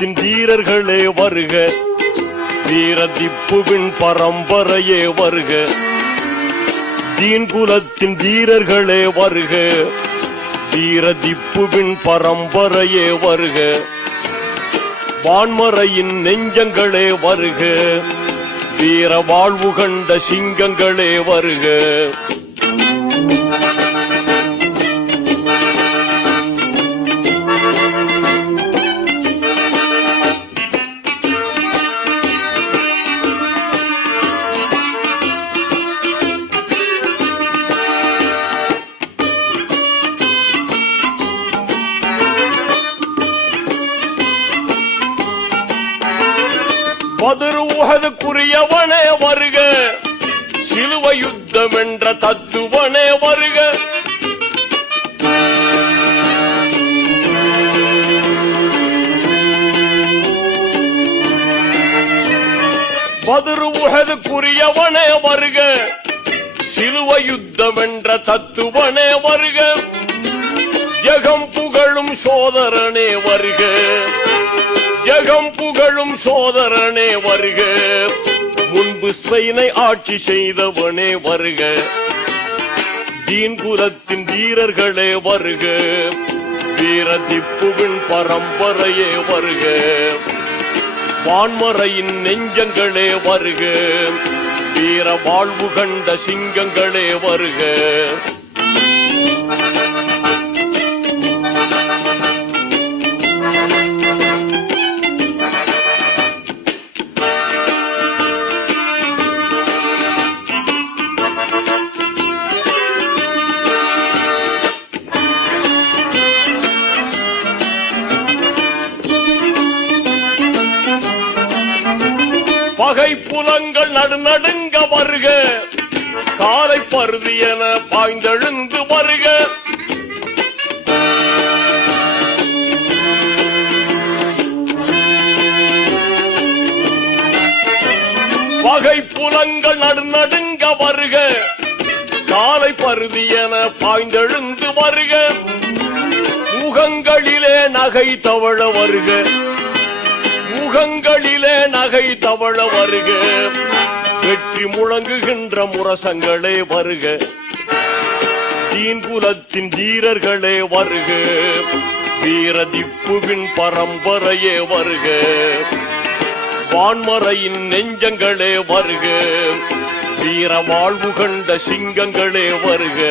குலத்தின் வீரர்களே வருக, வீர திப்புவின் பரம்பரையே வருக. தீன் குலத்தின் வீரர்களே வருக, வீர திப்புவின் பரம்பரையே வருக. வான்மறையின் நெஞ்சங்களே வருக, வீர வாழ்வு கண்ட சிங்கங்களே வருக. பத்ர் உஹதுக்குரியவனே வருக, சிலுவை யுத்தம் என்ற தத்துவனே வருக. பத்ர் உஹதுக்குரியவனே வருக, சிலுவை யுத்தம் என்ற தத்துவனே வருக. ஜெகம் புகழும் சோதரனே வருக, ஜெகம் புகழும் சோதரனே வருக. முன்பு ஸ்பெயினை ஆட்சி செய்தவனே வருக, தீன் குலத்தின் வீரர்களே வருக. வீர திப்புவின் பரம்பரையே வருக, வான்மறையின் நெஞ்சங்களே வருக. வீர வாழ்வு கண்ட சிங்கங்களே வருக. பகை புலங்கள் நடுநடுங்க வருக, காலை பருதி என பாய்ந்தெழுந்து வருக. பகை புலங்கள் நடுநடுங்க வருக, காலை பருதி என பாய்ந்தெழுந்து வருக. முகங்களிலே நகை தவழ வருக, முகங்களிலே நகை தவழ வருக. வெற்றி முழங்குகின்ற முரசங்களே வருக, தீன் குலத்தின் வீரர்களே வருக. வீர திப்புவின் பரம்பரையே வருக, வான்மறையின் நெஞ்சங்களே வருக. வீர வாழ்வு கண்ட சிங்கங்களே வருக.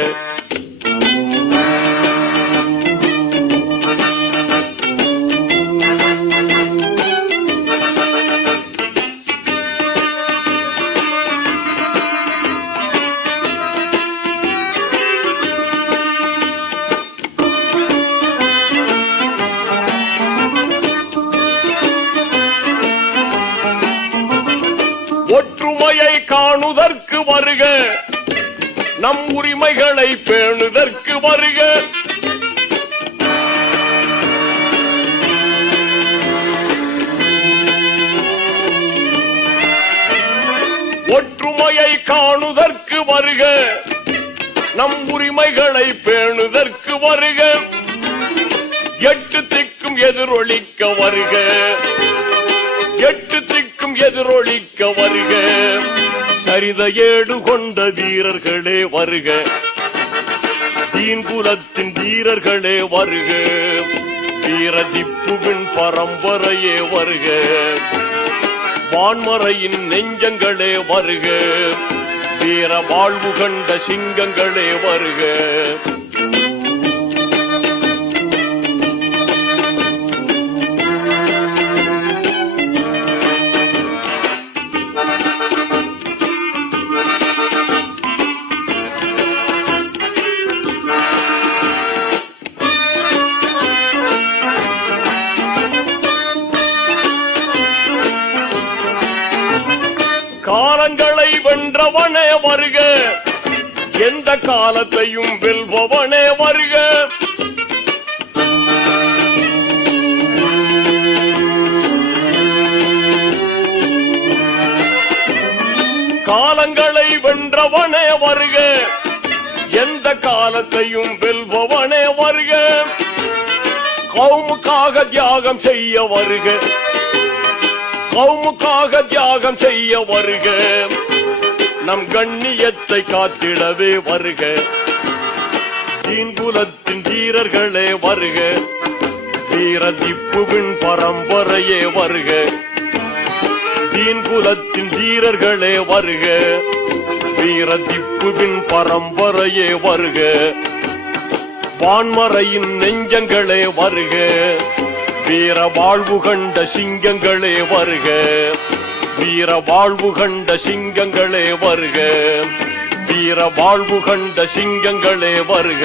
ஒற்றுமையை காணுதற்கு வருக, நம் உரிமைகளை பேணுதற்கு வருக. ஒற்றுமையை காணுதற்கு வருக, நம் உரிமைகளை பேணுதற்கு வருக. எட்டு திக்கும் எதிரொலிக்க வருக, எட்டு திக்கும் எதிரொலிக்க வருக. சரித ஏடு கொண்ட வீரர்களே வருக, தீன் குலத்தின் வீரர்களே வருக. வீர திப்புவின் பரம்பரையே வருக, வான்மறையின் நெஞ்சங்களே வருக. வீர வாழ்வு கண்ட சிங்கங்களே வருக. காலங்களை வென்றவனே வருக, எந்த காலத்தையும் வெல்பவனே வருக. காலங்களை வென்றவனே வருக, எந்த காலத்தையும் வெல்பவனே வருக. கவுமுக்காக தியாகம் செய்ய வருக, கவுமுக்காக தியாகம் செய்ய வருக, நம் கண்ணியத்தை காத்திடவே வருக, தீன்குலத்தின் வீரர்களே வருக, வீர திப்புவின் பரம்பரையே வருக, தீன்குலத்தின் வீரர்களே வருக, வீர திப்புவின் பரம்பரையே வருக, வான்மறையின் நெஞ்சங்களே வருக, வீர வாழ்வு கண்ட சிங்கங்களே வருக, வீர வாழ்வு கண்ட சிங்கங்களே வருக, வீர வாழ்வு கண்ட சிங்கங்களே வருக.